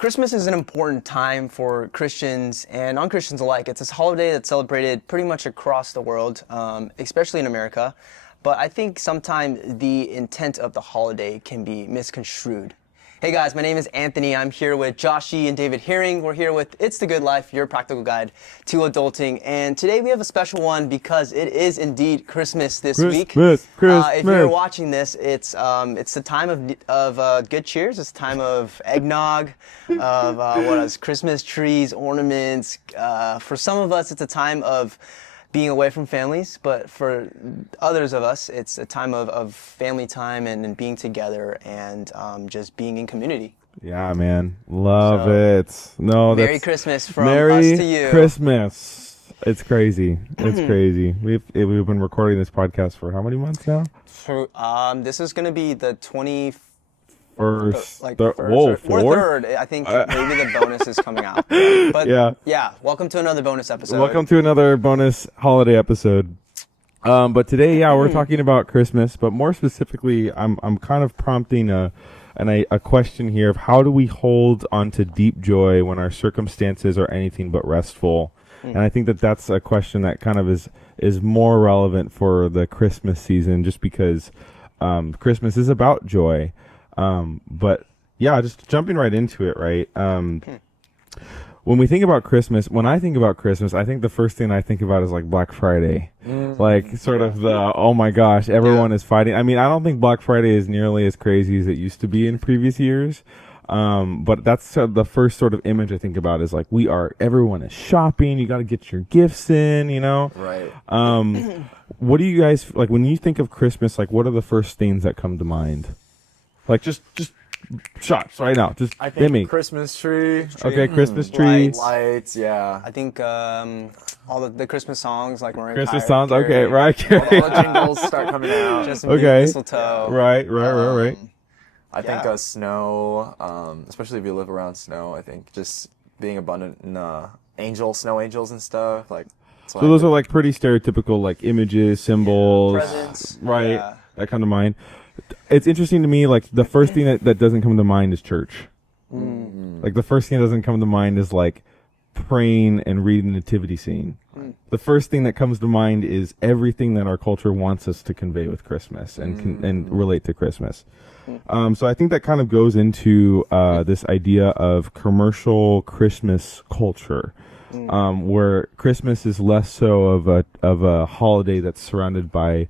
Christmas is an important time for Christians and non-Christians alike. It's this holiday that's celebrated pretty much across the world, especially in America. But I think sometimes the intent of the holiday can be misconstrued. Hey guys, my name is Anthony. I'm here with Joshi and David Hearing. We're here with It's the Good Life, your practical guide to adulting. And today we have a special one because it is indeed Christmas this week. Christmas. If you're watching this, it's the time of good cheers. It's time of eggnog, of Christmas trees, ornaments. For some of us, it's a time of being away from families, but for others of us, it's a time of family time and being together and just being in community. Yeah, man. Love it. No, Merry Christmas from Merry us to you. Christmas. It's crazy. It's crazy. We've been recording this podcast for how many months now? This is going to be the 21st. Fourth? Third. I think maybe the bonus is coming out. But yeah, welcome to another bonus episode. Welcome to another bonus holiday episode. But today, we're talking about Christmas, but more specifically, I'm kind of prompting a question here of how do we hold onto deep joy when our circumstances are anything but restful? And I think that's a question that kind of is more relevant for the Christmas season, just because Christmas is about joy. But yeah, just jumping right into it, right? When we think about Christmas, when I think about Christmas, I think the first thing I think about is like Black Friday, like sort of the, oh my gosh, everyone is fighting. I mean, I don't think Black Friday is nearly as crazy as it used to be in previous years. But that's the first sort of image I think about is like, everyone is shopping. You got to get your gifts in, you know? Right. What do you guys, like when you think of Christmas, like what are the first things that come to mind? Like just shots right now. Just I hit think me. Christmas tree. Okay, Christmas tree. Lights, yeah. I think all the Christmas songs like Mariah Christmas Carey, songs. Okay, right. All the jingles start coming out. Just Okay. mistletoe. Right. I think snow, especially if you live around snow, I think just being abundant in snow angels and stuff. Like, So those are like pretty stereotypical like images, symbols, presents. right? Yeah. That come to mind. It's interesting to me, like the first thing that doesn't come to mind is church. Like the first thing that doesn't come to mind is like praying and reading the nativity scene. The first thing that comes to mind is everything that our culture wants us to convey with Christmas and relate to Christmas. So I think that kind of goes into this idea of commercial Christmas culture, where Christmas is less so of a holiday that's surrounded by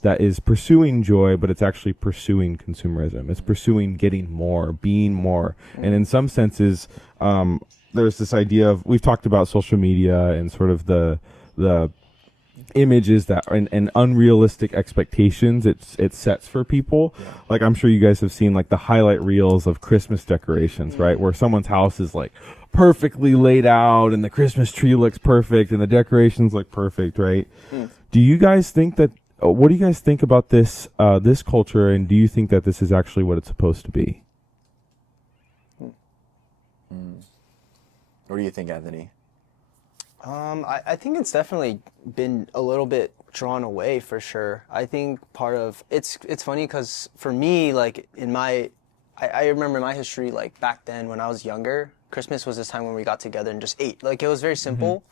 that is pursuing joy, but it's actually pursuing consumerism. It's pursuing getting more, being more. And in some senses, there's this idea of, we've talked about social media and sort of the images that and unrealistic expectations it sets for people. Like I'm sure you guys have seen like the highlight reels of Christmas decorations, right? Where someone's house is like perfectly laid out and the Christmas tree looks perfect and the decorations look perfect, right? Do you guys think that what do you guys think about this culture, and do you think that this is actually what it's supposed to be? What do you think, Anthony? I think it's definitely been a little bit drawn away for sure. I think part of it's funny because for me, like I remember my history, like back then when I was younger, Christmas was this time when we got together and just ate. Like it was very simple.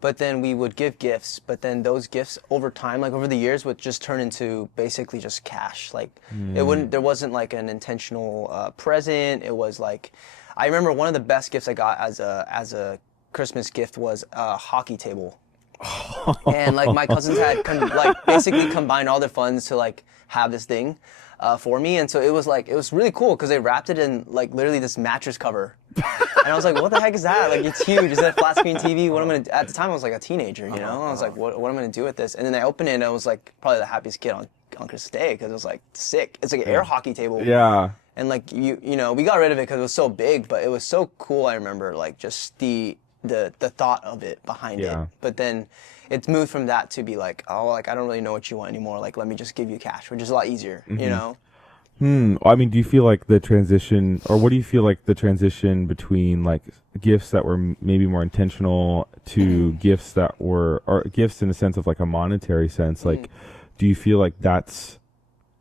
But then we would give gifts, but then those gifts over time, like over the years, would just turn into basically just cash. Like there wasn't like an intentional present. It was like, I remember one of the best gifts I got as a Christmas gift was a hockey table. And like my cousins had basically combined all their funds to like have this thing for me. And so it was really cool because they wrapped it in like literally this mattress cover. And I was like, what the heck is that? Like, it's huge. Is that a flat screen TV? What am I at the time I was like a teenager, you know? And I was like, what am I going to do with this? And then I opened it and I was like probably the happiest kid on Christmas Day because it was like sick. It's like an air hockey table. Yeah. And like, you know, we got rid of it because it was so big, but it was so cool. I remember like just the thought of it behind it. But then it's moved from that to be like, oh, like I don't really know what you want anymore. Like, let me just give you cash, which is a lot easier, you know? I mean, do you feel like the transition, or what do you feel like the transition between like gifts that were maybe more intentional to gifts that were, or gifts in a sense of like a monetary sense, like, do you feel like that's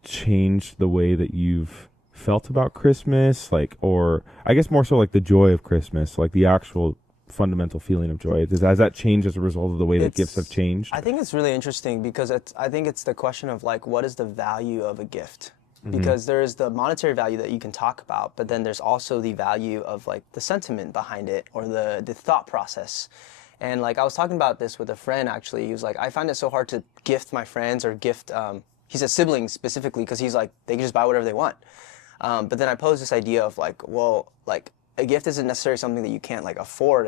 changed the way that you've felt about Christmas, like, or I guess more so like the joy of Christmas, like the actual fundamental feeling of joy? Has that changed as a result of the way that gifts have changed? I think it's really interesting because I think it's the question of like, what is the value of a gift? Because there is the monetary value that you can talk about, but then there's also the value of like the sentiment behind it or the thought process. And like I was talking about this with a friend actually. He was like, I find it so hard to gift my friends or gift, he said siblings specifically, because he's like, they can just buy whatever they want. But then I posed this idea of like, well, like a gift isn't necessarily something that you can't like afford.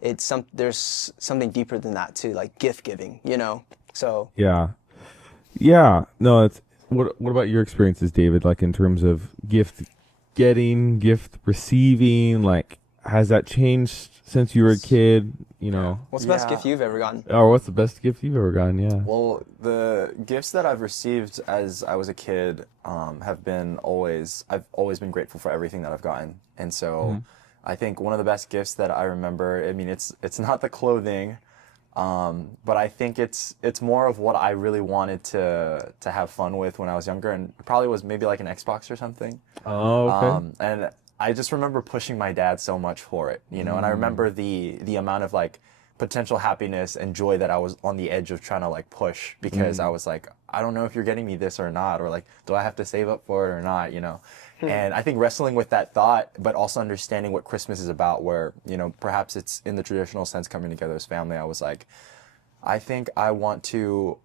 There's something deeper than that too, like gift giving, you know? So. Yeah. No, it's, what about your experiences, David? Like in terms of gift getting, gift receiving, like has that changed since you were a kid? You know, What's the best gift you've ever gotten? or what's the best gift you've ever gotten? Yeah. Well, the gifts that I've received as I was a kid have been I've always been grateful for everything that I've gotten. And so I think one of the best gifts that I remember, I mean, it's not the clothing, but I think it's more of what I really wanted to have fun with when I was younger, and it probably was maybe like an Xbox or something. Oh, okay. And I just remember pushing my dad so much for it, you know, and I remember the amount of like potential happiness and joy that I was on the edge of trying to like push, because I was like, I don't know if you're getting me this or not, or like, do I have to save up for it or not, you know? And I think wrestling with that thought, but also understanding what Christmas is about, where, you know, perhaps it's in the traditional sense coming together as family, I was like, I think I want to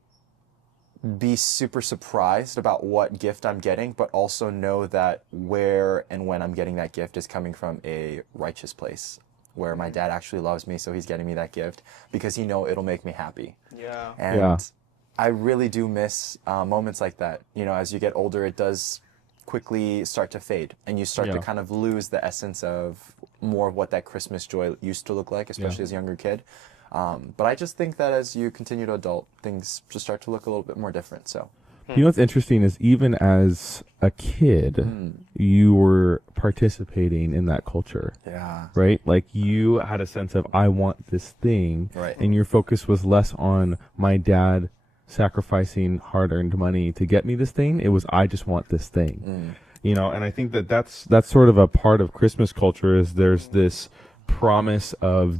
be super surprised about what gift I'm getting, but also know that where and when I'm getting that gift is coming from a righteous place, where my dad actually loves me, so he's getting me that gift because he know it'll make me happy. Yeah. And I really do miss moments like that. You know, as you get older, it does quickly start to fade, and you start to kind of lose the essence of more of what that Christmas joy used to look like, especially as a younger kid. But I just think that as you continue to adult, things just start to look a little bit more different. So, You know what's interesting is even as a kid, you were participating in that culture. yeah. Right? Like you had a sense of, I want this thing. Right. And your focus was less on my dad sacrificing hard-earned money to get me this thing. It was, I just want this thing. You know, and I think that that's sort of a part of Christmas culture, is there's this promise of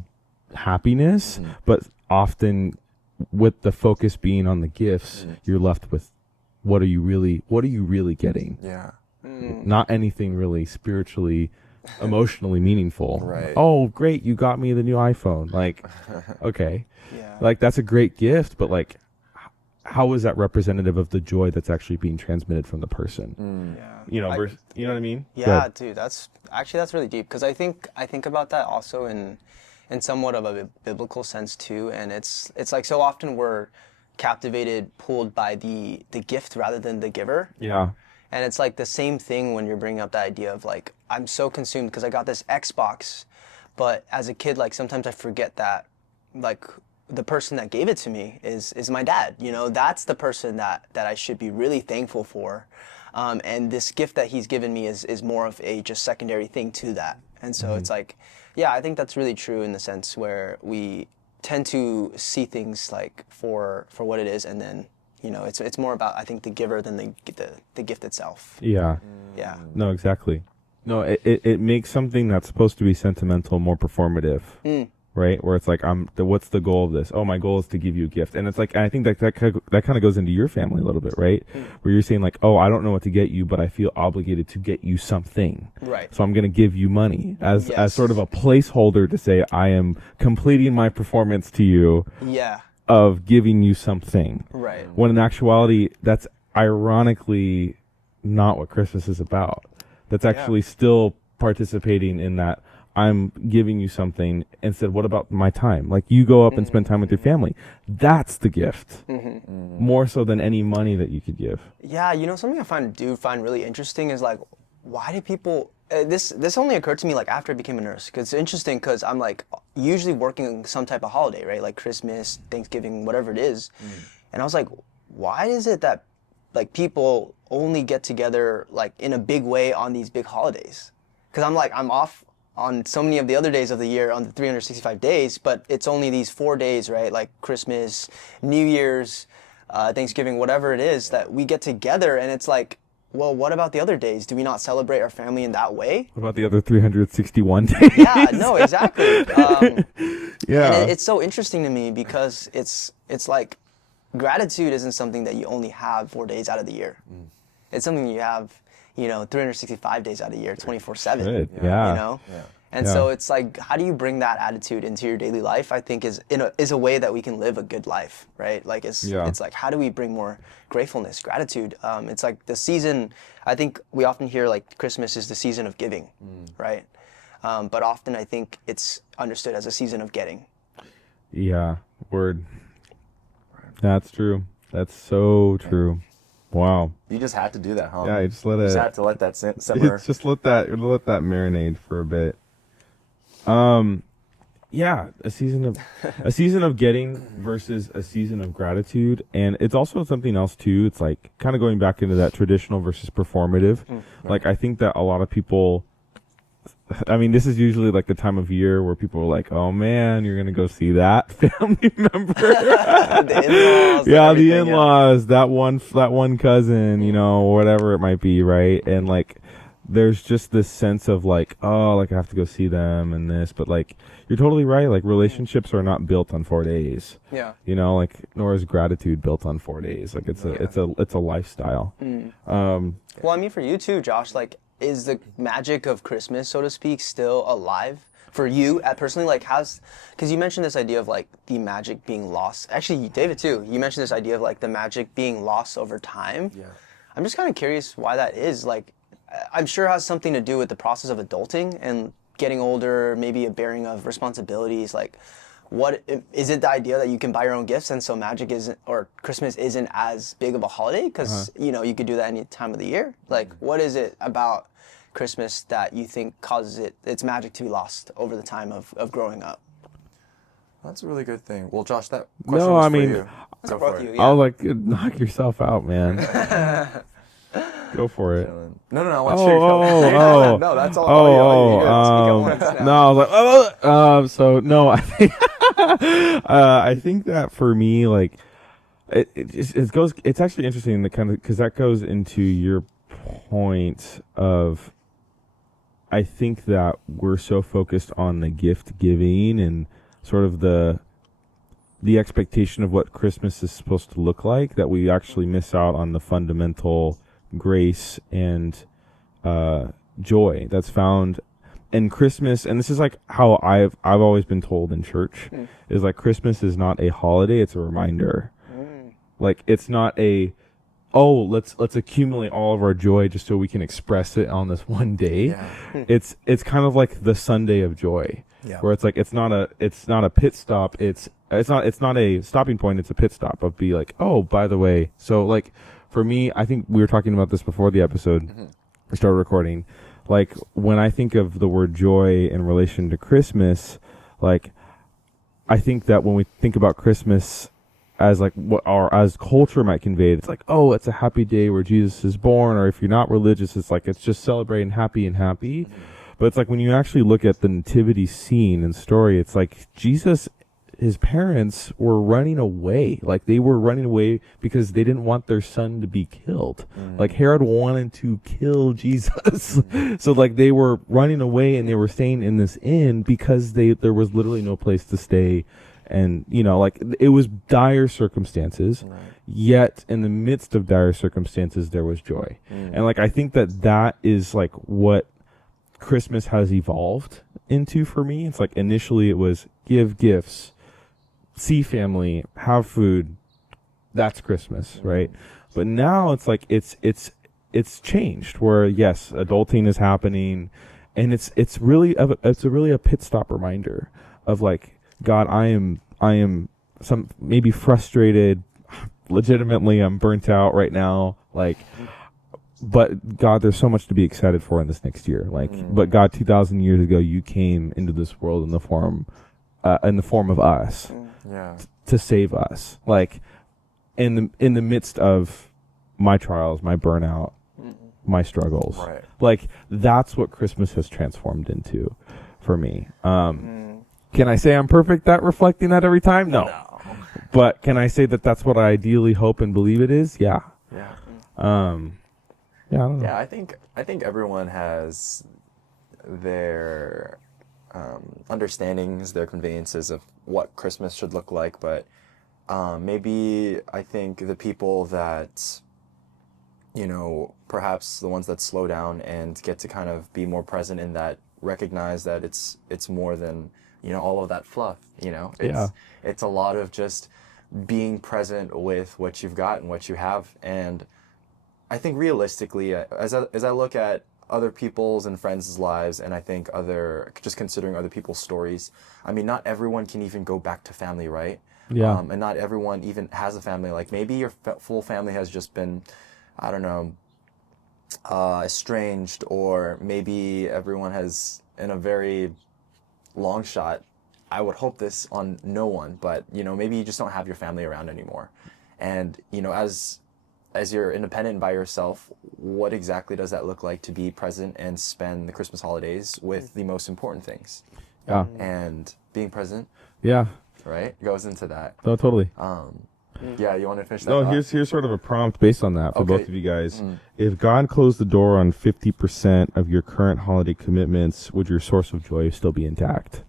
happiness, but often with the focus being on the gifts, you're left with, what are you really getting? Yeah. Not anything really spiritually, emotionally meaningful. Right. Oh, great, you got me the new iPhone. Like, okay. Yeah. Like that's a great gift, but like, how is that representative of the joy that's actually being transmitted from the person? Yeah. You know, you know what I mean? Go Yeah, ahead. dude, that's really deep, because I think about that also in somewhat of a biblical sense too, and it's like so often we're captivated, pulled by the gift rather than the giver. Yeah. And it's like the same thing when you're bringing up the idea of like, I'm so consumed because I got this Xbox, but as a kid, like sometimes I forget that like the person that gave it to me is my dad. You know, that's the person that I should be really thankful for. And this gift that he's given me is more of a just secondary thing to that. And so it's like, yeah, I think that's really true in the sense where we tend to see things like for what it is, and then, you know, it's more about, I think, the giver than the gift itself. Yeah. Yeah. No, exactly. No, it makes something that's supposed to be sentimental more performative. Right? Where it's like, what's the goal of this? Oh, my goal is to give you a gift. And it's like, and I think that kind of goes into your family a little bit, right? Where you're saying like, oh, I don't know what to get you, but I feel obligated to get you something. Right. So I'm going to give you money as Yes. sort of a placeholder to say, I am completing my performance to you Yeah. of giving you something. Right. When in actuality, that's ironically not what Christmas is about. That's actually still participating in that, I'm giving you something. Instead, what about my time? Like, you go up and spend time with your family. That's the gift. More so than any money that you could give. Yeah, you know, something I find really interesting is like, why do people? This only occurred to me like after I became a nurse. Cause it's interesting, because I'm like usually working some type of holiday, right? Like Christmas, Thanksgiving, whatever it is. And I was like, why is it that like people only get together like in a big way on these big holidays? Because I'm like, I'm off on so many of the other days of the year on the 365 days, but it's only these 4 days, right? Like Christmas, New Year's, Thanksgiving, whatever it is, that we get together, and it's like, well, what about the other days? Do we not celebrate our family in that way? What about the other 361 days? Yeah, no, exactly. Yeah. And it's so interesting to me because it's like gratitude isn't something that you only have 4 days out of the year. It's something you have, 365 days out of the year, 24/7. Good. Yeah. You know? Yeah. And Yeah. so it's like, how do you bring that attitude into your daily life? I think is a way that we can live a good life, right? Like it's like, how do we bring more gratefulness, gratitude? It's like the season. I think we often hear like Christmas is the season of giving, right? But often I think it's understood as a season of getting. Yeah. Word. That's true. That's so true. Wow. You just had to do that, huh? Yeah, you just let You just it. had to let that simmer. Just let that marinate for a bit. Yeah, a season of getting versus a season of gratitude, and it's also something else too. It's like kind of going back into that traditional versus performative. Like I think that a lot of people, I mean, this is usually like the time of year where people are like, "Oh man, you're gonna go see that family member." The in-laws. Yeah, the everything, in-laws, that one cousin, whatever it might be, right? And like there's just this sense of like, oh, like I have to go see them and this, but like you're totally right. Like relationships are not built on 4 days. Yeah. Like nor is gratitude built on 4 days. Like it's a lifestyle. Well, I mean, for you too, Josh, like, is the magic of Christmas, so to speak, still alive for you personally? Like, because you mentioned this idea of like the magic being lost. Actually, David too, you mentioned this idea of like the magic being lost over time. Yeah. I'm just kind of curious why that is. Like, I'm sure it has something to do with the process of adulting and getting older, maybe a bearing of responsibilities. Like, what is it, the idea that you can buy your own gifts and so magic isn't, or Christmas isn't as big of a holiday because you could do that any time of the year? Like, what is it about Christmas that you think causes its magic to be lost over the time of growing up? That's a really good thing. Well, Josh, that question No, was I for mean, you. That's Go both for of it. you, I was like, knock yourself out, man. Go for it. No, I want you to go. No, that's all. No, I was like, so no, I think, I think that for me, like, it goes. It's actually interesting that kind of because that goes into your point of. I think that we're so focused on the gift giving and sort of the expectation of what Christmas is supposed to look like that we actually miss out on the fundamental grace and joy that's found in Christmas. And this is like how I've always been told in church is like Christmas is not a holiday, it's a reminder. Like it's not a let's accumulate all of our joy just so we can express it on this one day. Yeah. It's kind of like the Sunday of joy. Yeah. Where it's like it's not a pit stop, it's not a stopping point, it's a pit stop of be like, oh, by the way. So like for me, I think we were talking about this before the episode we started recording. Like when I think of the word joy in relation to Christmas, like I think that when we think about Christmas as like what as culture might convey it, it's like, oh, it's a happy day where Jesus is born, or if you're not religious, it's like it's just celebrating happy. But it's like when you actually look at the nativity scene and story, it's like Jesus, his parents were running away. Like they were running away because they didn't want their son to be killed. Like Herod wanted to kill Jesus. So like they were running away and they were staying in this inn because there was literally no place to stay. And, like it was dire circumstances, yet in the midst of dire circumstances, there was joy. And like, I think that is like what Christmas has evolved into for me. It's like initially it was give gifts, see family, have food. That's Christmas, right? But now it's like, it's changed where yes, adulting is happening, and it's really a pit stop reminder of like, God, I am maybe frustrated. Legitimately, I'm burnt out right now. Like, but God, there's so much to be excited for in this next year. Like, but God, 2,000 years ago, you came into this world in the form of us, to save us. Like, in the midst of my trials, my burnout, my struggles. Right. Like, that's what Christmas has transformed into for me. Can I say I'm perfect at reflecting that every time? No. But can I say that that's what I ideally hope and believe it is? Yeah. Yeah. Yeah, I don't know. Yeah, I think everyone has their understandings, their conveyances of what Christmas should look like, but maybe I think the people that, you know, perhaps the ones that slow down and get to kind of be more present in that, recognize that it's more than, you know, all of that fluff, you know. It's a lot of just being present with what you've got and what you have. And I think realistically, as I look at other people's and friends' lives, and I think just considering other people's stories, I mean, not everyone can even go back to family, right? Yeah. And not everyone even has a family. Like maybe your full family has just been, I don't know, estranged, or maybe everyone has, in a very long shot, I would hope this on no one, but, you know, maybe you just don't have your family around anymore. And, you know, as you're independent by yourself, what exactly does that look like to be present and spend the Christmas holidays with the most important things? Yeah. And being present, Yeah. right, goes into that. No, totally. Yeah, you want to finish that No, thought? here's sort of a prompt based on that for Okay. both of you guys. If God closed the door on 50% of your current holiday commitments, would your source of joy still be intact?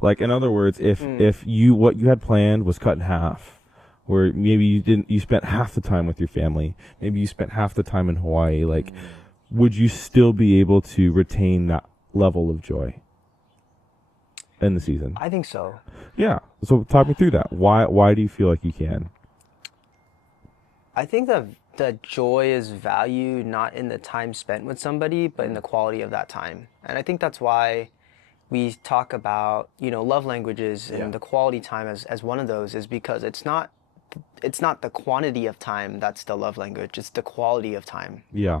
Like, in other words, if what you had planned was cut in half, where maybe you spent half the time with your family, maybe you spent half the time in Hawaii, like, would you still be able to retain that level of joy in the season? I think so. Yeah. So talk me through that. Why do you feel like you can? I think that the joy is valued not in the time spent with somebody, but in the quality of that time. And I think that's why we talk about, you know, love languages and Yeah. the quality time as one of those, is because it's not the quantity of time that's the love language, it's the quality of time. Yeah.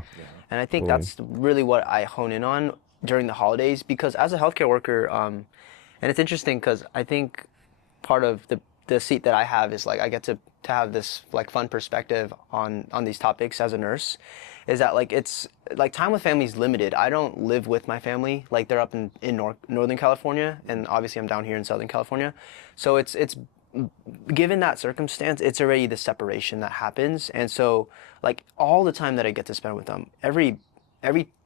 And I think Totally. that's really what I hone in on during the holidays, because as a healthcare worker, and it's interesting because I think part of the seat that I have is like I get to have this like fun perspective on these topics as a nurse, is that like it's like time with family is limited. I don't live with my family, like they're up in Northern California, and obviously I'm down here in Southern California. So it's given that circumstance, it's already the separation that happens. And so like all the time that I get to spend with them, every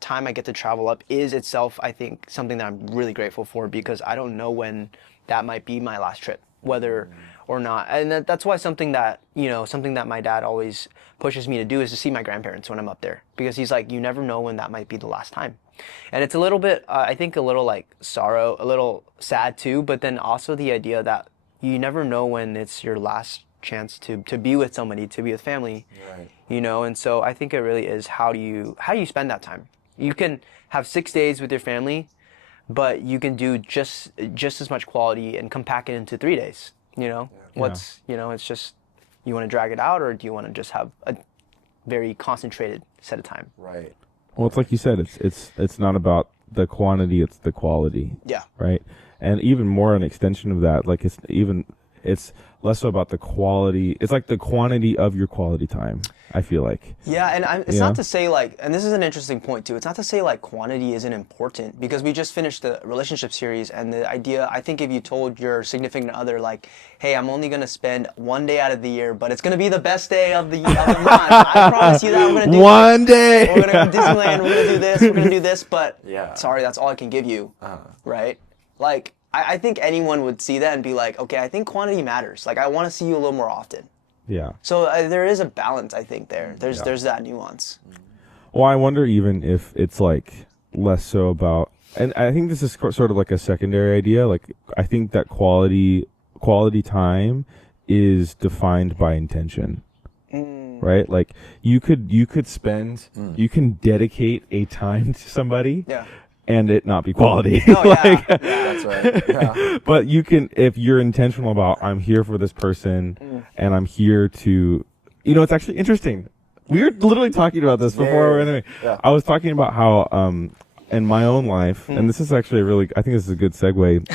time I get to travel up is itself, I think, something that I'm really grateful for, because I don't know when that might be my last trip, whether or not. And that's why something that my dad always pushes me to do is to see my grandparents when I'm up there, because he's like, you never know when that might be the last time. And it's a little bit, I think a little like sorrow, a little sad too, but then also the idea that you never know when it's your last chance to be with somebody, to be with family. Right. You know, and so I think it really is how do you spend that time. You can have 6 days with your family, but you can do just as much quality and compact it into 3 days. You know, it's just, you want to drag it out, or do you want to just have a very concentrated set of time? Right. Well, it's like you said, it's not about the quantity, it's the quality. Yeah. Right. And even more an extension of that, like it's less so about the quality. It's like the quantity of your quality time, I feel like. Yeah, and it's not to say like, and this is an interesting point too, it's not to say like quantity isn't important, because we just finished the relationship series, and the idea, I think if you told your significant other like, hey, I'm only going to spend 1 day out of the year, but it's going to be the best day of the month. I promise you that. We're going to do One day. We're going to go to Disneyland, we're going to do this, we're going to do this, but Yeah. sorry, that's all I can give you, right? Like, I think anyone would see that and be like, okay, I think quantity matters. Like, I want to see you a little more often. Yeah. So there is a balance, I think, there. There's that nuance. Well, I wonder even if it's like less so about, and I think this is sort of like a secondary idea. Like, I think that quality time is defined by intention. Right? Like you could spend, you can dedicate a time to somebody. Yeah. And it not be quality. Oh, yeah. Like, Yeah. That's right. Yeah. but you can, if you're intentional about, I'm here for this person, and I'm here to, it's actually interesting. We were literally talking about this before. Anyway, I was talking about how, in my own life, and this is actually I think this is a good segue.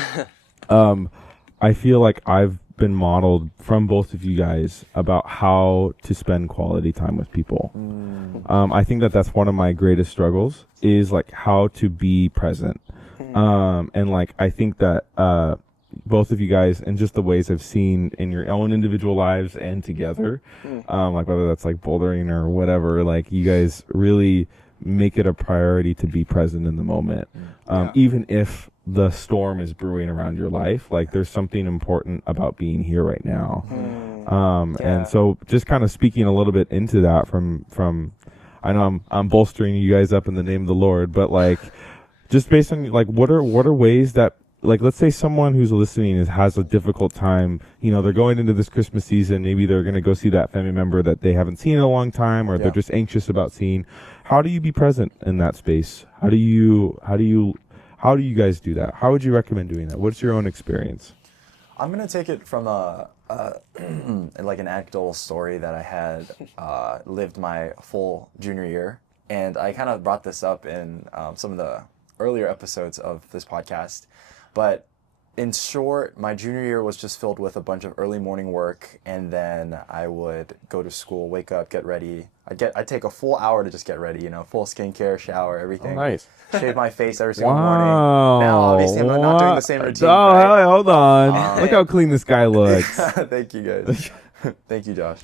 I feel like I've been modeled from both of you guys about how to spend quality time with people. I think that's one of my greatest struggles, is like how to be present. And like, I think that, both of you guys and just the ways I've seen in your own individual lives and together, like whether that's like bouldering or whatever, like you guys really make it a priority to be present in the moment. Even if the storm is brewing around your life, like there's something important about being here right now. And so just kind of speaking a little bit into that from I know I'm bolstering you guys up in the name of the Lord, but like just based on like what are ways that, like, let's say someone who's listening has a difficult time, they're going into this Christmas season, maybe they're going to go see that family member that they haven't seen in a long time, or they're just anxious about seeing. How do you be present in that space? How do you guys do that? How would you recommend doing that? What's your own experience? I'm going to take it from like an anecdotal story that I had lived my full junior year. And I kind of brought this up in some of the earlier episodes of this podcast. But in short, my junior year was just filled with a bunch of early morning work, and then I would go to school, wake up, get ready. I'd take a full hour to just get ready, full skincare, shower, everything. Oh, nice. Shave my face every single morning. Now, obviously, I'm not doing the same routine. Oh, right? hold on. Look how clean this guy looks. Thank you, guys. Thank you, Josh.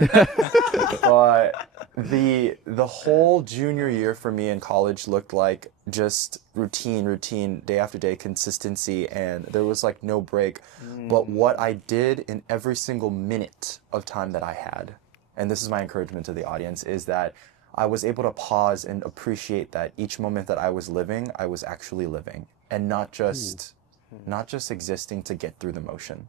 But the whole junior year for me in college looked like just routine, day after day, consistency, and there was like no break. But what I did in every single minute of time that I had, and this is my encouragement to the audience, is that I was able to pause and appreciate that each moment that I was living, I was actually living, and not just existing to get through the motion.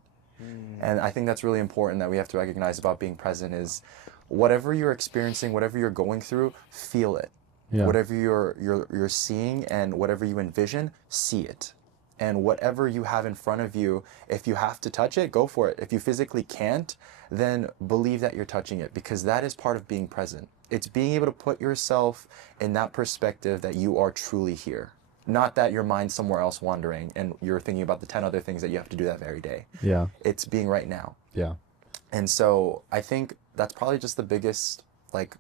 And I think that's really important that we have to recognize about being present is whatever you're experiencing, whatever you're going through, feel it. Yeah. Whatever you're seeing and whatever you envision, see it. And whatever you have in front of you, if you have to touch it, go for it. If you physically can't, then believe that you're touching it, because that is part of being present. It's being able to put yourself in that perspective that you are truly here. Not that your mind's somewhere else wandering and you're thinking about the 10 other things that you have to do that very day. Yeah. It's being right now. Yeah. And so I think that's probably just the biggest like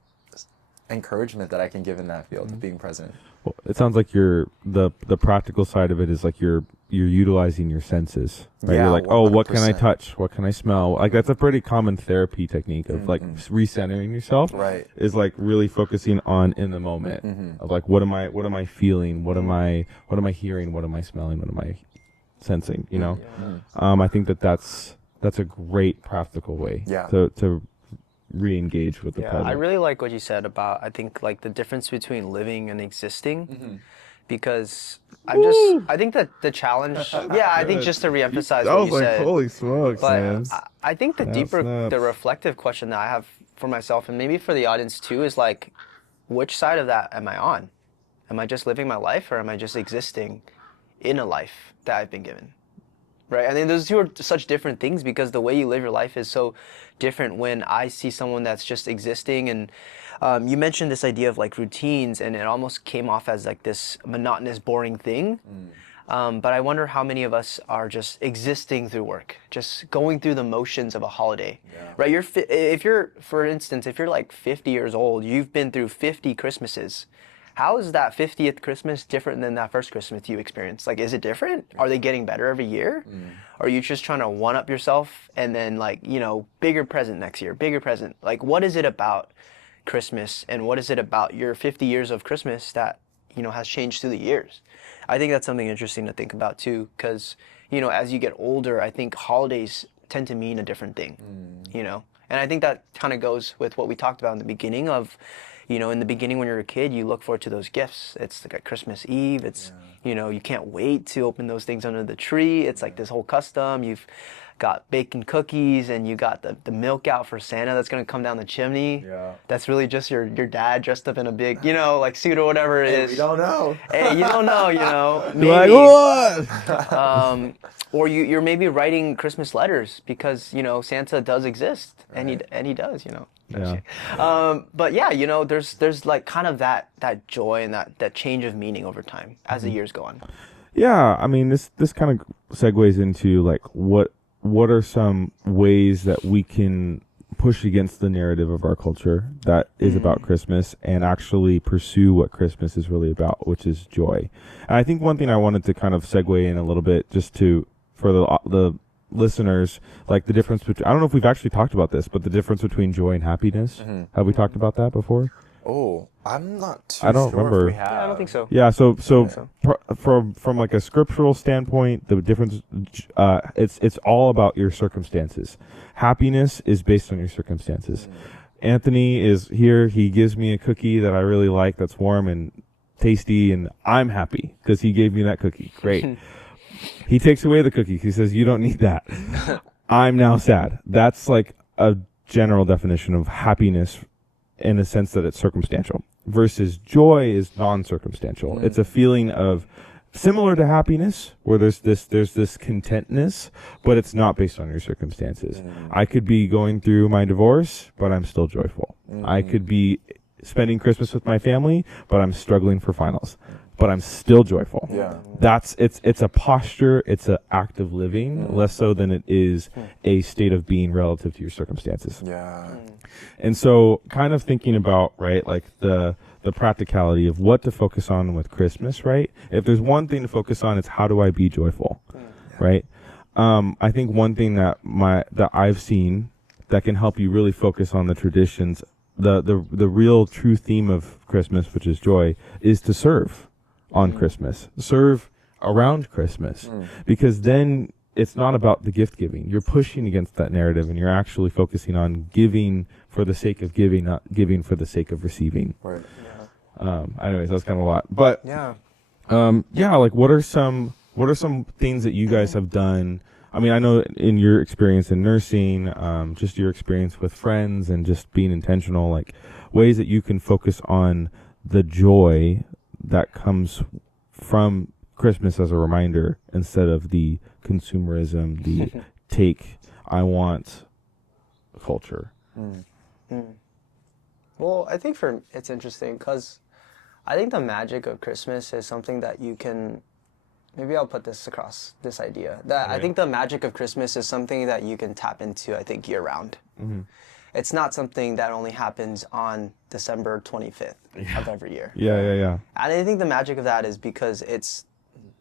encouragement that I can give in that field of being present. Well, it sounds like the practical side of it is like you're utilizing your senses, right? Yeah, you're like, 100%. Oh, what can I touch? What can I smell? Like that's a pretty common therapy technique of like recentering yourself. Right. Is like really focusing on in the moment of like what am I feeling? What am I hearing? What am I smelling? What am I sensing? I think that's a great practical way to re-engage with the present. I really like what you said about, I think, like the difference between living and existing, because I think that the challenge, I think just to reemphasize what you said. Holy smokes, but man. I think the the reflective question that I have for myself and maybe for the audience too is like, which side of that am I on? Am I just living my life, or am I just existing in a life that I've been given? Right, I mean, those two are such different things, because the way you live your life is so different. When I see someone that's just existing, and you mentioned this idea of like routines, and it almost came off as like this monotonous, boring thing. But I wonder how many of us are just existing through work, just going through the motions of a holiday, right? If you're, for instance, if you're like 50 years old, you've been through 50 Christmases. How is that 50th Christmas different than that first Christmas you experienced? Like, is it different? Are they getting better every year? Or are you just trying to one-up yourself and then, like, bigger present next year, bigger present? Like, what is it about Christmas, and what is it about your 50 years of Christmas that, has changed through the years? I think that's something interesting to think about, too, because, as you get older, I think holidays tend to mean a different thing, And I think that kind of goes with what we talked about in the beginning of, in the beginning when you're a kid, you look forward to those gifts. It's like Christmas Eve. It's, you can't wait to open those things under the tree. It's like this whole custom. You've got baking cookies, and you got the milk out for Santa that's going to come down the chimney. Yeah. That's really just your dad dressed up in a big, like suit or whatever it is. We don't know. Hey, you don't know, maybe. Like, what? Or you're maybe writing Christmas letters because, Santa does exist, and he does, Yeah. But yeah, there's like kind of that joy and that change of meaning over time as the years go on. Yeah, I mean, this kind of segues into like what are some ways that we can push against the narrative of our culture that is about Christmas and actually pursue what Christmas is really about, which is joy. And I think one thing I wanted to kind of segue in a little bit just for the listeners, like the difference between, I don't know if we've actually talked about this, but the difference between joy and happiness. Have we talked about that before? Oh, I'm not too I don't sure remember. if we have. Yeah, I don't think so. Yeah, from like a scriptural standpoint, the difference, it's all about your circumstances. Happiness is based on your circumstances. Anthony is here. He gives me a cookie that I really like, that's warm and tasty, and I'm happy because he gave me that cookie. Great. He takes away the cookie. He says, "You don't need that." I'm now sad. That's like a general definition of happiness, in a sense that it's circumstantial, versus joy is non-circumstantial. It's a feeling of similar to happiness, where there's this contentness, but it's not based on your circumstances. I could be going through my divorce, but I'm still joyful. I could be spending Christmas with my family, but I'm struggling for finals, but I'm still joyful. Yeah. It's a posture, it's an act of living, less so than it is a state of being relative to your circumstances. Yeah. And so kind of thinking about, right, like the practicality of what to focus on with Christmas, right? If there's one thing to focus on, it's how do I be joyful, right? I think one thing that I've seen that can help you really focus on the traditions, the real true theme of Christmas, which is joy, is to serve on Christmas, serve around Christmas, because then it's not about the gift giving. You're pushing against that narrative, and you're actually focusing on giving for the sake of giving, not giving for the sake of receiving. Right. Anyways, that's kind of a lot, but Yeah. like what are some things that you guys have done? I mean, I know in your experience in nursing, just your experience with friends and just being intentional, like ways that you can focus on the joy that comes from Christmas as a reminder, instead of the consumerism, the I want culture. Well, I think it's interesting because I think the magic of Christmas is something that you can, maybe I'll put this across, this idea, that I think the magic of Christmas is something that you can tap into, I think, year round. It's not something that only happens on December 25th of every year. Yeah. And I think the magic of that is because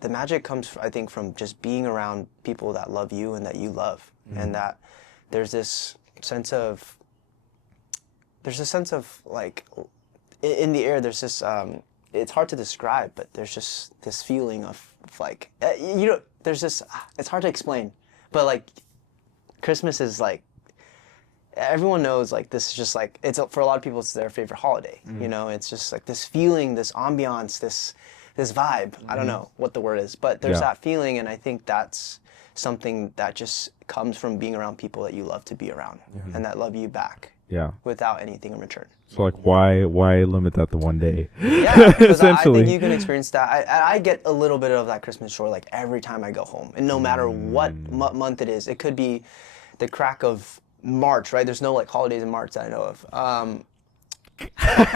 the magic comes, I think, from just being around people that love you and that you love. And that there's this sense of like, in the air, there's this, it's hard to describe, but there's just this feeling of like, there's this, it's hard to explain, but like, Christmas is like, everyone knows, like, this is just like, for a lot of people, it's their favorite holiday. It's just like this feeling, this ambiance, this vibe. I don't know what the word is, but there's that feeling, and I think that's something that just comes from being around people that you love to be around and that love you back. Yeah. Without anything in return. So like, why limit that to one day? Yeah, because I Essentially. think you can experience that. I get a little bit of that Christmas joy like every time I go home, and no matter what month it is. It could be the crack of March, right? There's no like holidays in March that I know of.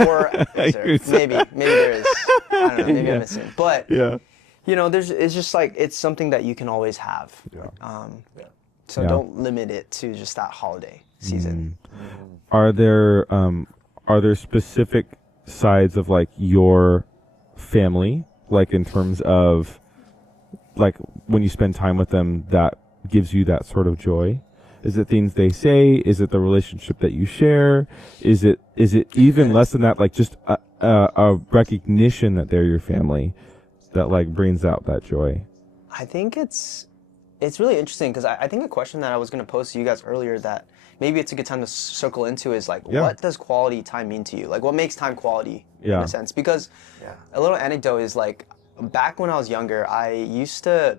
Or is there? maybe there is. I don't know. Maybe I'm missing. But it's just like, it's something that you can always have. So don't limit it to just that holiday season. Are there specific sides of like your family, like in terms of like when you spend time with them, that gives you that sort of joy? Is it things they say? Is it the relationship that you share? Is it even less than that, like just a recognition that they're your family that like brings out that joy? I think it's really interesting because I think a question that I was going to pose to you guys earlier that maybe it's a good time to circle into is like, what does quality time mean to you? Like, what makes time quality in a sense? Because a little anecdote is like, back when I was younger, I used to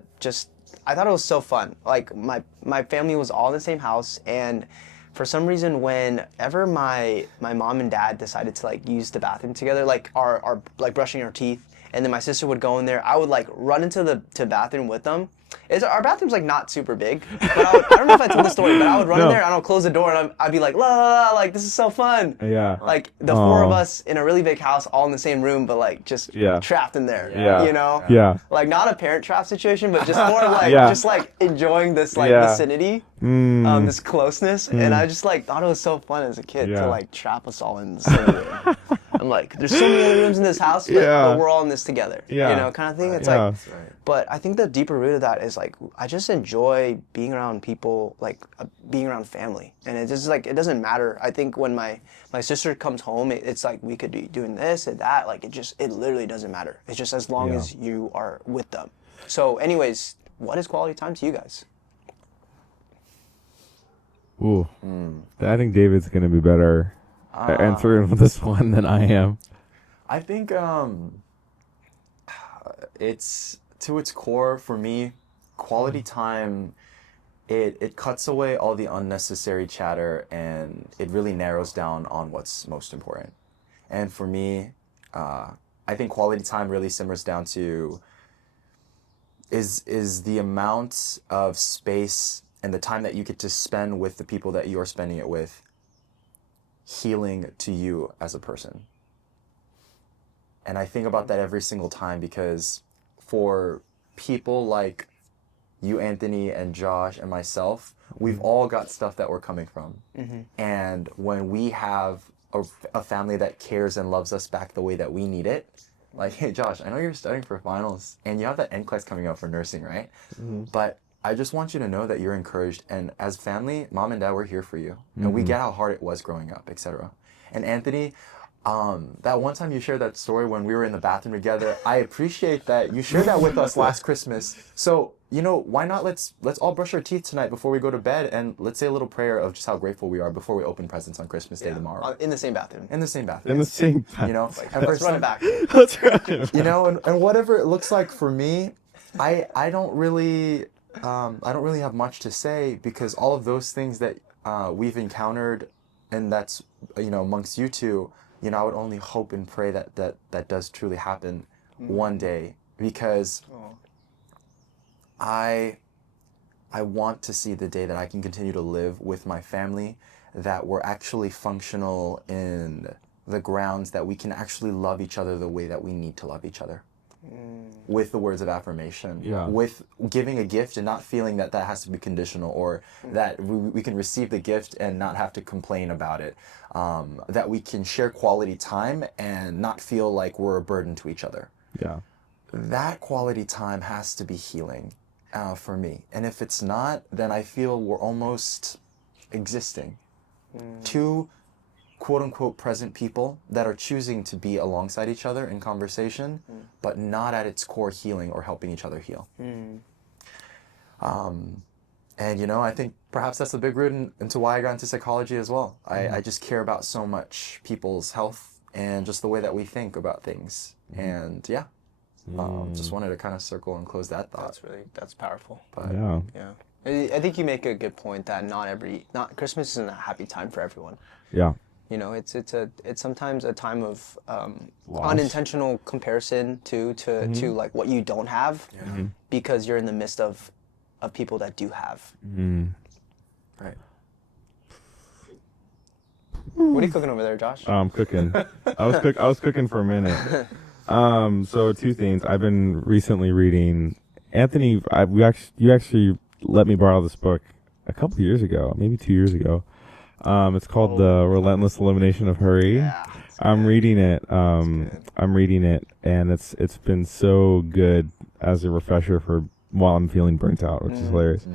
I thought it was so fun. Like, my family was all in the same house, and for some reason, whenever my mom and dad decided to like use the bathroom together, like our like brushing our teeth, and then my sister would go in there, I would like run into the bathroom with them. Our bathroom's like not super big, but I don't know if I told the story, but I would run in there and I would close the door and I'd be like, la la la, like, this is so fun. Yeah. Like the four of us in a really big house, all in the same room, but like just trapped in there. Yeah. You know? Yeah. Like not a parent trap situation, but just more like just like enjoying this like vicinity, this closeness, and I just like thought it was so fun as a kid to like trap us all in the same room. I'm like, there's so many other rooms in this house, but we're all in this together. Yeah. You know, kind of thing. It's Yeah. like, Right. but I think the deeper root of that is like, I just enjoy being around people, like being around family. And it's just like, it doesn't matter. I think when my sister comes home, it's like we could be doing this and that. Like it literally doesn't matter. It's just as long as you are with them. So anyways, what is quality time to you guys? Ooh. I think David's going to be better at answering this one than I am. I think it's to its core for me, quality time. It cuts away all the unnecessary chatter and it really narrows down on what's most important. And for me, I think quality time really simmers down to is the amount of space and the time that you get to spend with the people that you're spending it with healing to you as a person. And I think about that every single time because for people like you, Anthony, and Josh, and myself, we've all got stuff that we're coming from. And when we have a family that cares and loves us back the way that we need it, like, hey, Josh, I know you're studying for finals, and you have that NCLEX coming up for nursing, right? But I just want you to know that you're encouraged, and as family, mom and dad, we're here for you. And we get how hard it was growing up, etc. And Anthony, that one time you shared that story when we were in the bathroom together, I appreciate that you shared that with us last Christmas. So, you know, why not let's all brush our teeth tonight before we go to bed, and let's say a little prayer of just how grateful we are before we open presents on Christmas Day tomorrow. In the same bathroom. In the same bathroom. In the same You know, Let's run it back. That's right. you know, and whatever it looks like for me, I don't really have much to say because all of those things that we've encountered, and that's, you know, amongst you two, you know, I would only hope and pray that does truly happen one day, because I want to see the day that I can continue to live with my family, that we're actually functional in the grounds that we can actually love each other the way that we need to love each other. With the words of affirmation, with giving a gift and not feeling that has to be conditional, or that we can receive the gift and not have to complain about it, that we can share quality time and not feel like we're a burden to each other. Yeah. That quality time has to be healing for me. And if it's not, then I feel we're almost existing. Two quote-unquote present people that are choosing to be alongside each other in conversation, but not at its core healing or helping each other heal. And, you know, I think perhaps that's the big root into why I got into psychology as well. I just care about so much people's health and just the way that we think about things. And, just wanted to kind of circle and close that thought. That's powerful. But, Yeah. I think you make a good point that not Christmas isn't a happy time for everyone. Yeah. You know, it's sometimes a time of unintentional comparison to like what you don't have, because you're in the midst of people that do have. Right. What are you cooking over there, Josh? I'm cooking. I was cooking for a minute. So two things. I've been recently reading Anthony. You actually let me borrow this book a couple years ago, maybe 2 years ago. It's called The Relentless Elimination of Hurry. Yeah, I'm reading it. I'm reading it, and it's been so good as a refresher for while I'm feeling burnt out, which is hilarious.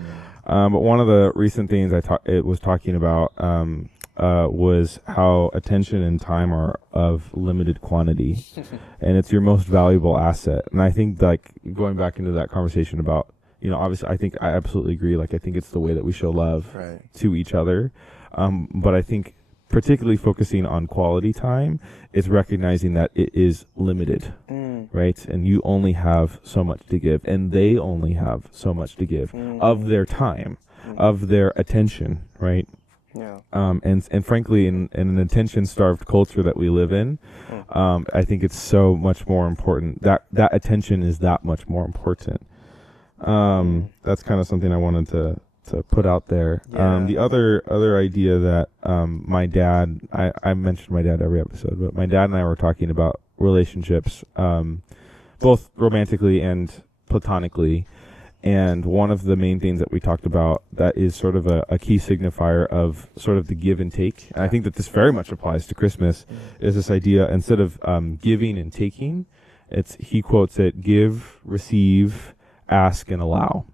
But one of the recent things it was talking about was how attention and time are of limited quantity, and it's your most valuable asset. And I think, like, going back into that conversation about, you know, obviously, I absolutely agree. Like, I think it's the way that we show love to each other. But I think particularly focusing on quality time is recognizing that it is limited, right? And you only have so much to give, and they only have so much to give of their time, of their attention, right? Yeah. And frankly, in an attention-starved culture that we live in, I think it's so much more important. That attention is that much more important. That's kind of something I wanted to put out there. The other idea that my dad, I mentioned my dad every episode, but my dad and I were talking about relationships, both romantically and platonically, And one of the main things that we talked about that is sort of a key signifier of sort of the give and take, and I think that this very much applies to Christmas, is this idea, instead of giving and taking, he quotes it, give, receive, ask, and allow.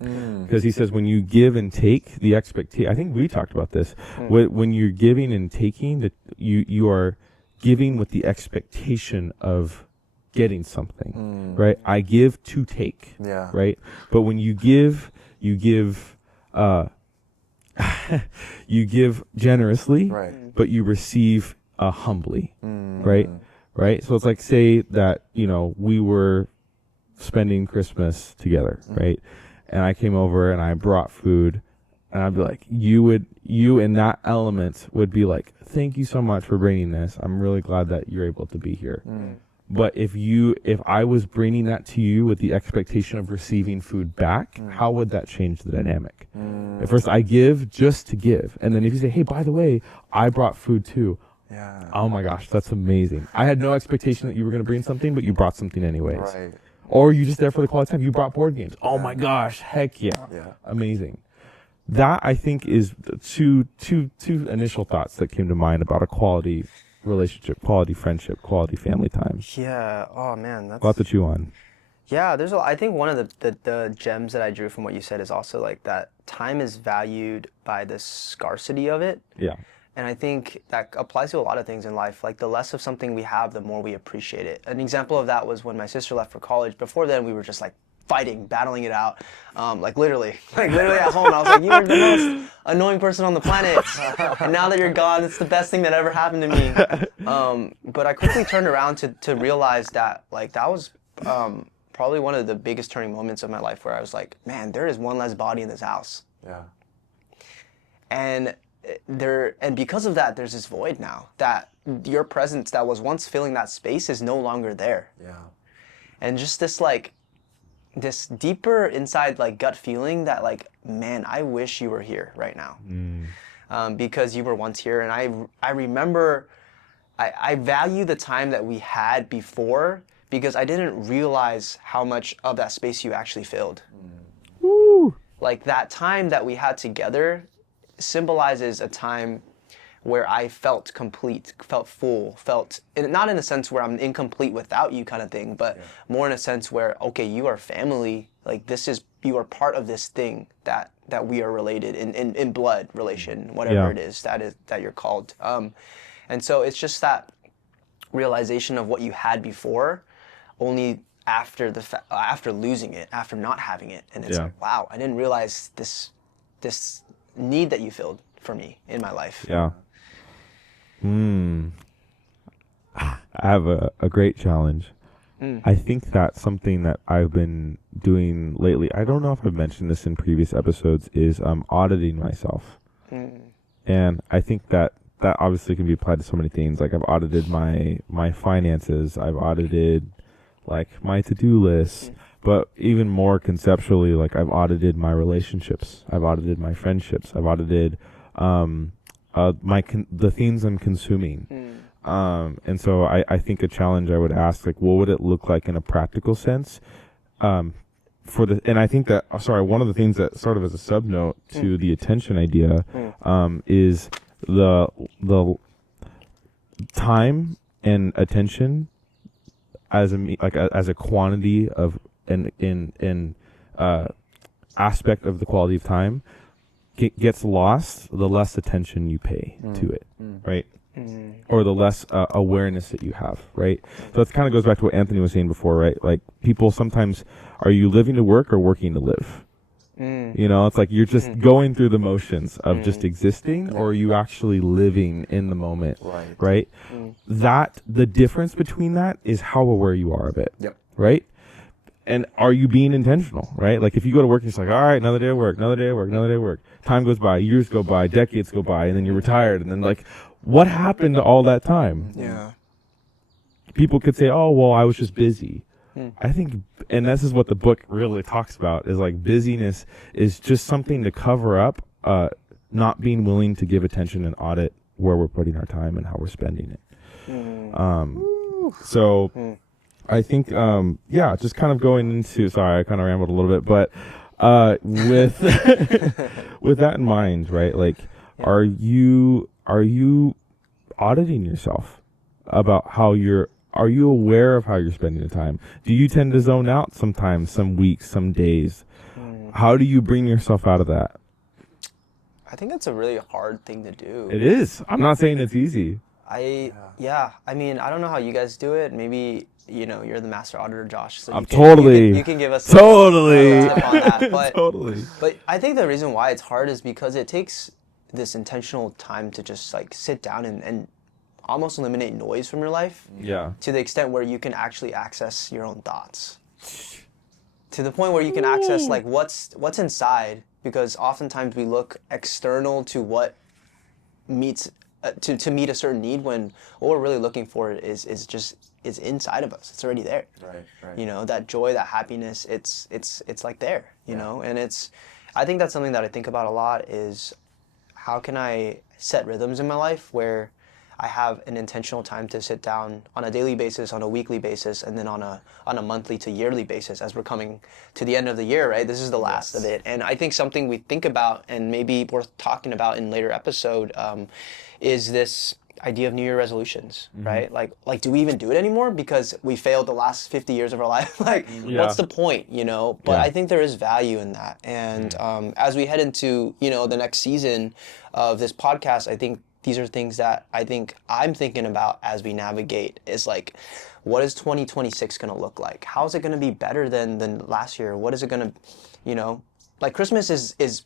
Because he says when you give and take, the expectation, I think we talked about this, when you're giving and taking, that you are giving with the expectation of getting something, right? I give to take, right? But when you give you give generously, but you receive humbly, right? Right? So it's like, say that, we were spending Christmas together, right? And I came over and I brought food, and I'd be like, you in that element would be like, thank you so much for bringing this. I'm really glad that you're able to be here. But if I was bringing that to you with the expectation of receiving food back, how would that change the dynamic? At first, I give just to give. And then if you say, hey, by the way, I brought food too. Yeah. Oh my gosh, that's amazing. I had no expectation that you were going to bring something, but you brought something anyways. Right. Or you just there for the quality time. You brought board games. Oh my gosh, heck yeah. Yeah. Amazing. That, I think, is the two initial thoughts that came to mind about a quality relationship, quality friendship, quality family time. Yeah. Oh man, that's A lot to chew on. Yeah, I think one of the gems that I drew from what you said is also like that time is valued by the scarcity of it. Yeah. And I think that applies to a lot of things in life. Like the less of something we have, the more we appreciate it. An example of that was when my sister left for college. Before then, we were just like fighting, battling it out. Like literally at home. I was like, you're the most annoying person on the planet. And now that you're gone, it's the best thing that ever happened to me. But I quickly turned around to realize that like that was probably one of the biggest turning moments of my life, where I was like, man, there is one less body in this house. Yeah. And because of that, there's this void now, that your presence that was once filling that space is no longer there. Yeah. And just this deeper inside like gut feeling that like, man, I wish you were here right now. Because you were once here. And I remember I value the time that we had before, because I didn't realize how much of that space you actually filled. Woo. Like that time that we had together symbolizes a time where I felt complete, felt full, felt, not in a sense where I'm incomplete without you kind of thing, but more in a sense where, okay, you are family, like you are part of this thing that we are related in blood relation, whatever it is that you're called. And so it's just that realization of what you had before, only after after losing it, after not having it. And it's like, wow, I didn't realize this need that you filled for me in my life. Yeah. I have a great challenge. I think that's something that I've been doing lately. I don't know if I've mentioned this in previous episodes, is auditing myself. And I think that obviously can be applied to so many things. Like I've audited my finances. I've audited like my to-do lists. But even more conceptually, like I've audited my relationships. I've audited my friendships. I've audited the things I'm consuming. And so I think a challenge I would ask, like, what would it look like in a practical sense? And I think that, one of the things that sort of as a sub note to the attention idea, is the time and attention as a quantity of in aspect of the quality of time gets lost the less attention you pay to it, right? Or the less awareness that you have, right? So it kind of goes back to what Anthony was saying before, right? Like people sometimes, are you living to work or working to live? It's like you're just going through the motions of just existing, or are you actually living in the moment, right? That the difference between that is how aware you are of it, right? And are you being intentional, right? Like if you go to work, you're just like, all right, another day of work, another day of work, another day of work. Time goes by, years go by, decades go by, and then you're retired. And then like, what happened to all that time? Yeah. People could say, oh, well, I was just busy. I think, and this is what the book really talks about, is like busyness is just something to cover up, not being willing to give attention and audit where we're putting our time and how we're spending it. So I think, yeah, just kind of going into, sorry, I kind of rambled a little bit, but, with, with that in mind, right? Like, are you auditing yourself about are you aware of how you're spending the time? Do you tend to zone out sometimes, some weeks, some days? How do you bring yourself out of that? I think it's a really hard thing to do. It is. I'm not saying it's easy. Yeah. I mean, I don't know how you guys do it. Maybe, you're the master auditor, Josh. So Totally. you can give us Totally. a tip on that. But, Totally. But I think the reason why it's hard is because it takes this intentional time to just like sit down and almost eliminate noise from your life. Yeah. To the extent where you can actually access your own thoughts. To the point where you can access like what's inside, because oftentimes we look external to what meets to meet a certain need, when what we're really looking for is inside of us. It's already there. Right. That joy, that happiness, it's like there, know? And I think that's something that I think about a lot, is how can I set rhythms in my life where I have an intentional time to sit down on a daily basis, on a weekly basis, and then on a monthly to yearly basis, as we're coming to the end of the year, right? This is the last of it. And I think something we think about, and maybe worth talking about in later episode, is this idea of New Year resolutions, right? Like, do we even do it anymore? Because we failed the last 50 years of our life. What's the point, But I think there is value in that. And as we head into, the next season of this podcast, I think these are things that I think I'm thinking about as we navigate, is like, what is 2026 going to look like? How is it going to be better than last year? What is it going to, like Christmas is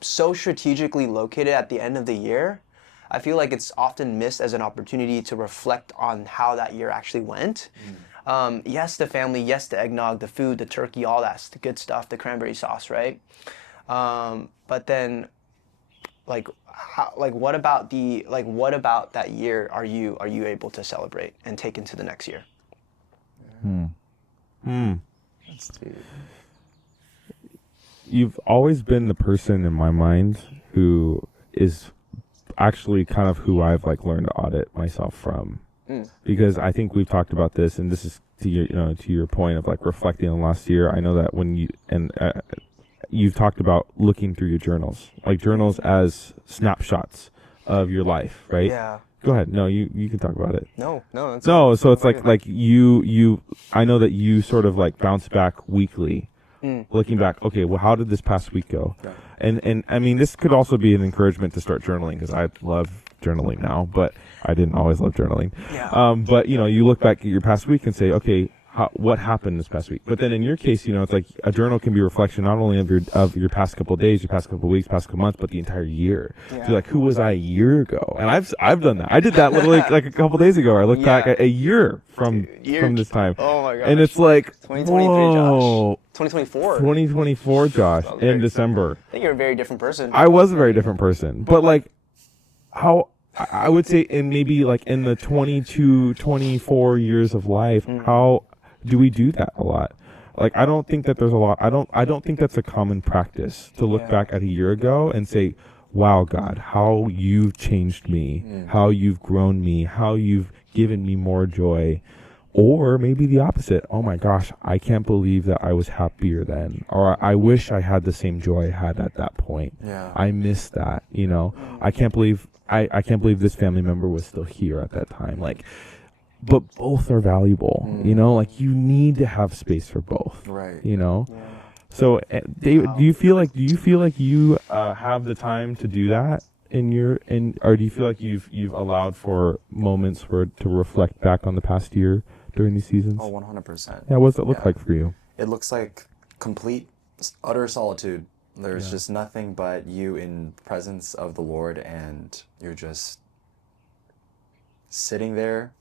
so strategically located at the end of the year. I feel like it's often missed as an opportunity to reflect on how that year actually went. Yes, the family, yes, the eggnog, the food, the turkey, all that's the good stuff, the cranberry sauce, right? But then, what about that year are you able to celebrate and take into the next year? That's deep. You've always been the person in my mind who is actually kind of who I've learned to audit myself from, because I think we've talked about this, and this is to your point of reflecting on last year. I know that when you've talked about looking through your journals as snapshots of your life, right? Yeah. Go ahead. No, you can talk about it. No. So it's like you. I know that you sort of bounce back weekly, looking back. Okay, well, how did this past week go? Yeah. And I mean, this could also be an encouragement to start journaling, because I love journaling now, but I didn't always love journaling. Yeah. But you look back at your past week and say, okay, what happened this past week? But then in your case, it's like a journal can be a reflection not only of your past couple of days, your past couple of weeks, past couple of months, but the entire year. Yeah. So who was I a year ago? And I've done that. I did that literally like a couple of days ago. I looked back at a year from this time. Oh my gosh. And it's like 2023, whoa, Josh. 2024. 2024, Josh, in December. I think you're a very different person. I was a very different person, but how I would say in maybe in the 22, 24 years of life, how do we do that a lot? I don't think that there's a lot. I don't think that's a common practice to look back at a year ago and say, wow, God, how you've changed me, how you've grown me, how you've given me more joy. Or maybe the opposite. Oh my gosh, I can't believe that I was happier then. Or I wish I had the same joy I had at that point. Yeah. I miss that, I can't believe I can't believe this family member was still here at that time. But both are valuable, you need to have space for both. Right. Yeah. So David, do you feel like you have the time to do that or do you feel like you've allowed for moments to reflect back on the past year during these seasons? Oh, 100%. Yeah, what does it look like for you? It looks like complete, utter solitude. There's just nothing but you in presence of the Lord, and you're just sitting there,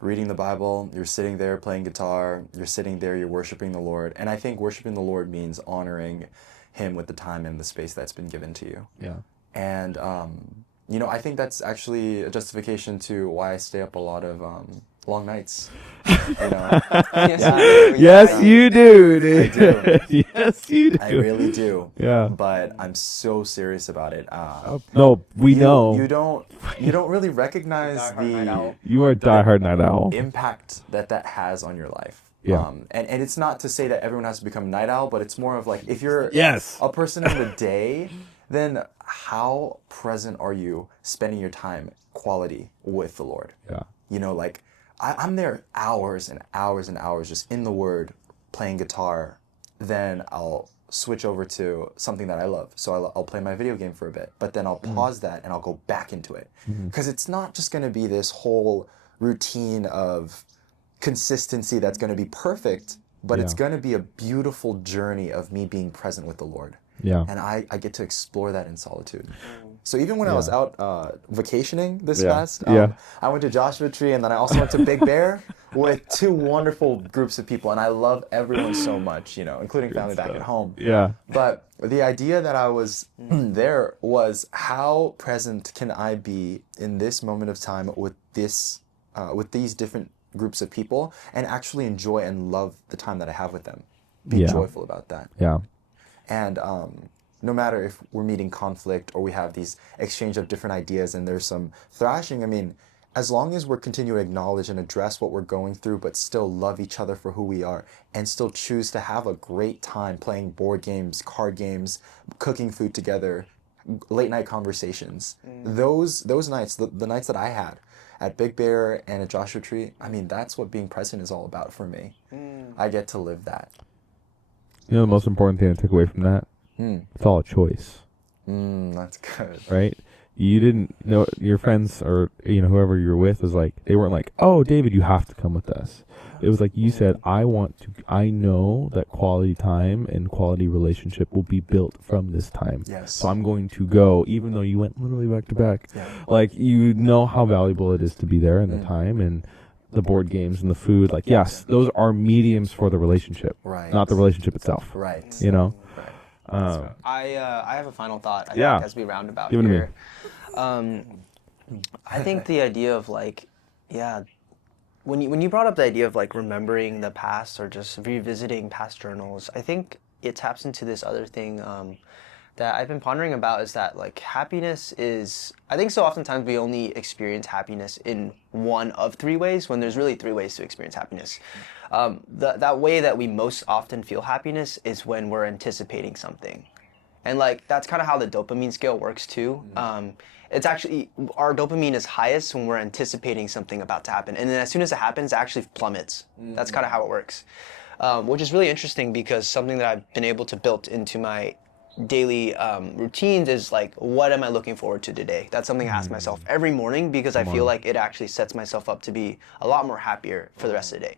reading the Bible, you're sitting there playing guitar, you're sitting there, you're worshiping the Lord. And I think worshiping the Lord means honoring Him with the time and the space that's been given to you. Yeah. And, I think that's actually a justification to why I stay up a lot of long nights. You know, Yes, Yes, you do, dude. do. Yes, you do. I really do. Yeah. But I'm so serious about it. No, we know. You don't really recognize Diehard night owl. You are a diehard night owl. impact that has on your life. Yeah. And it's not to say that everyone has to become a night owl, but it's more of like, if you're Yes. a person in the day, then how present are you spending your time quality with the Lord? Yeah. You know, like I'm there hours and hours and hours just in the Word, playing guitar. Then I'll switch over to something that I love. So I'll play my video game for a bit, but then I'll pause that and I'll go back into it. Because it's not just going to be this whole routine of consistency that's going to be perfect, but it's Yeah. going to be a beautiful journey of me being present with the Lord. Yeah. And I get to explore that in solitude. So even when I was out vacationing this Yeah. past, Yeah. I went to Joshua Tree, and then I also went to Big Bear with two wonderful groups of people, and I love everyone so much, you know, including family back at home. Yeah. But the idea that I was there was, how present can I be in this moment of time with these different groups of people, and actually enjoy and love the time that I have with them. Be Yeah. joyful about that. Yeah. And no matter if we're meeting conflict or we have these exchange of different ideas and there's some thrashing, I mean, as long as we're continuing to acknowledge and address what we're going through, but still love each other for who we are, and still choose to have a great time playing board games, card games, cooking food together, late night conversations. Those nights, the nights that I had at Big Bear and at Joshua Tree, I mean, that's what being present is all about for me. I get to live that. You know the most important thing I took away from that? It's all a choice, That's good. right? You didn't know your friends or whoever you're with was like, they weren't like, oh, David, you have to come with us. It was like you said, I know that quality time and quality relationship will be built from this time. Yes. So I'm going to go, even though you went literally back to back. Yeah. Like, you know how valuable it is to be there and the time and the board games and the food. Like, yes, those are mediums for the relationship, Right. not the relationship itself. Right. You know? Right. I have a final thought. I Yeah. think as we round about Give it to me. here. I think the idea of like, when you brought up the idea of like remembering the past or just revisiting past journals, I think it taps into this other thing that I've been pondering about, is that like happiness is, I think so oftentimes we only experience happiness in one of three ways, when there's really three ways to experience happiness. That way that we most often feel happiness is when we're anticipating something. And like, that's kind of how the dopamine scale works too. It's actually, our dopamine is highest when we're anticipating something about to happen. And then as soon as it happens, it actually plummets. That's kind of how it works. Which is really interesting, because something that I've been able to build into my daily routines is like, what am I looking forward to today? That's something I ask myself every morning, because I feel like it actually sets myself up to be a lot more happier for the rest of the day.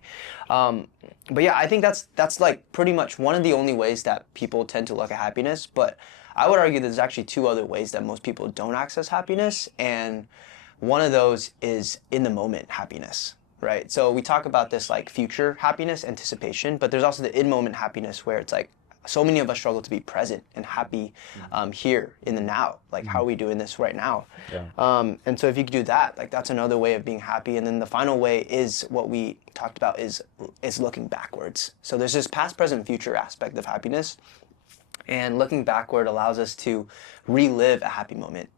But yeah, I think that's like pretty much one of the only ways that people tend to look at happiness. But I would argue there's actually two other ways that most people don't access happiness, and one of those is in the moment happiness. Right? So we talk about this like future happiness, anticipation, but there's also the in-moment happiness, where it's like, so many of us struggle to be present and happy here in the now. Like, how are we doing this right now? Yeah. And so if you could do that, like, that's another way of being happy. And then the final way is what we talked about, is looking backwards. So there's this past, present, future aspect of happiness. And looking backward allows us to relive a happy moment.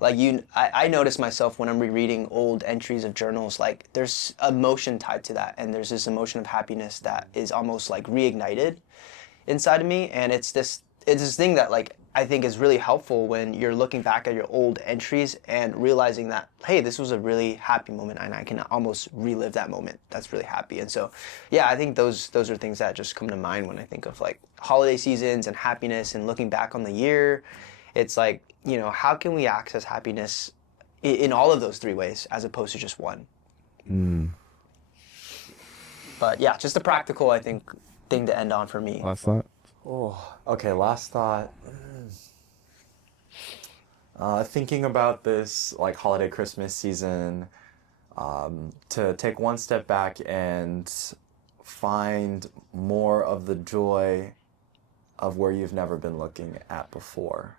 Like I notice myself when I'm rereading old entries of journals, like there's emotion tied to that. And there's this emotion of happiness that is almost like reignited inside of me. And it's this thing that like I think is really helpful when you're looking back at your old entries and realizing that, hey, this was a really happy moment, and I can almost relive that moment. That's really happy. And so yeah, I think those are things that just come to mind when I think of like holiday seasons and happiness and looking back on the year. It's like, how can we access happiness in all of those three ways as opposed to just one? But yeah, just a practical, I think, thing to end on for me. Last thought? Oh, okay, last thought. Thinking about this like holiday Christmas season, to take one step back and find more of the joy of where you've never been looking at before.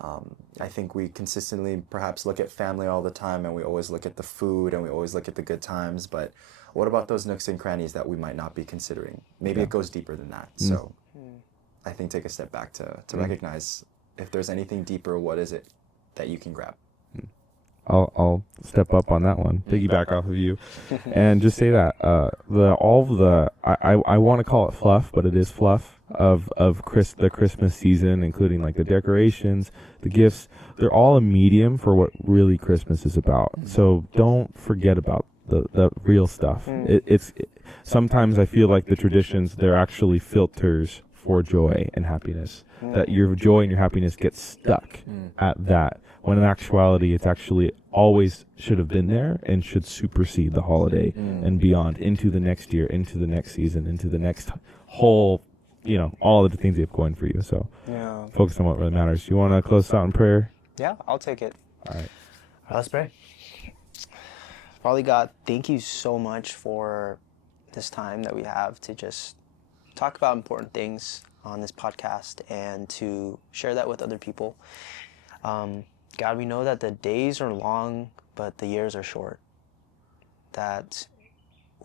I think we consistently perhaps look at family all the time, and we always look at the food, and we always look at the good times, but what about those nooks and crannies that we might not be considering? Maybe it goes deeper than that. So I think take a step back to recognize if there's anything deeper, what is it that you can grab? I'll step up on that one, piggyback off of you, and just say that I want to call it fluff, but it is fluff of the Christmas season, including like the decorations, the gifts. They're all a medium for what really Christmas is about. So don't forget about the real stuff. Sometimes I feel like the traditions, they're actually filters for joy and happiness. That your joy and your happiness get stuck at that, when in actuality it's actually always should have been there and should supersede the holiday and beyond, into the next year, into the next season, into the next whole, all of the things you have going for you. So focus on what really matters. You want to close out in prayer? Yeah, I'll take it. All right. Let's pray. Father God, thank you so much for this time that we have to just talk about important things on this podcast and to share that with other people. God, we know that the days are long, but the years are short. That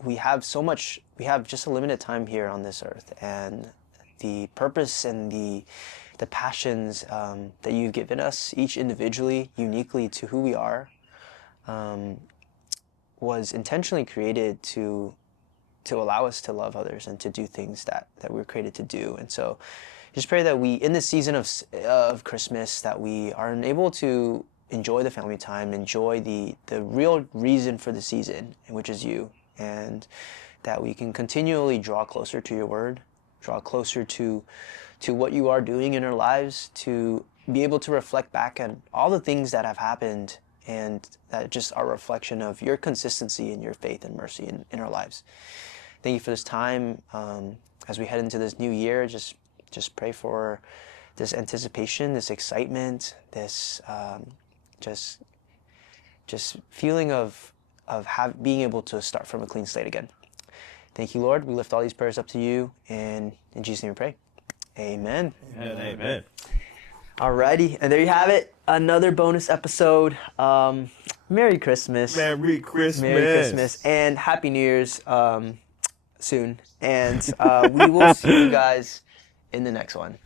we have just a limited time here on this earth, and the purpose and the passions that you've given us, each individually, uniquely to who we are, was intentionally created to allow us to love others and to do things that we were created to do. And so just pray that we, in this season of Christmas, that we are able to enjoy the family time, enjoy the real reason for the season, which is you, and that we can continually draw closer to your word, draw closer to what you are doing in our lives, to be able to reflect back on all the things that have happened, and that just are a reflection of your consistency and your faith and mercy in our lives. Thank you for this time. As we head into this new year, just pray for this anticipation, this excitement, this just feeling of being able to start from a clean slate again. Thank you, Lord. We lift all these prayers up to you, and in Jesus' name we pray. Amen. Amen. Alrighty, and there you have it. Another bonus episode. Merry Christmas. Merry Christmas. Merry Christmas. And Happy New Year's soon. And we will see you guys in the next one.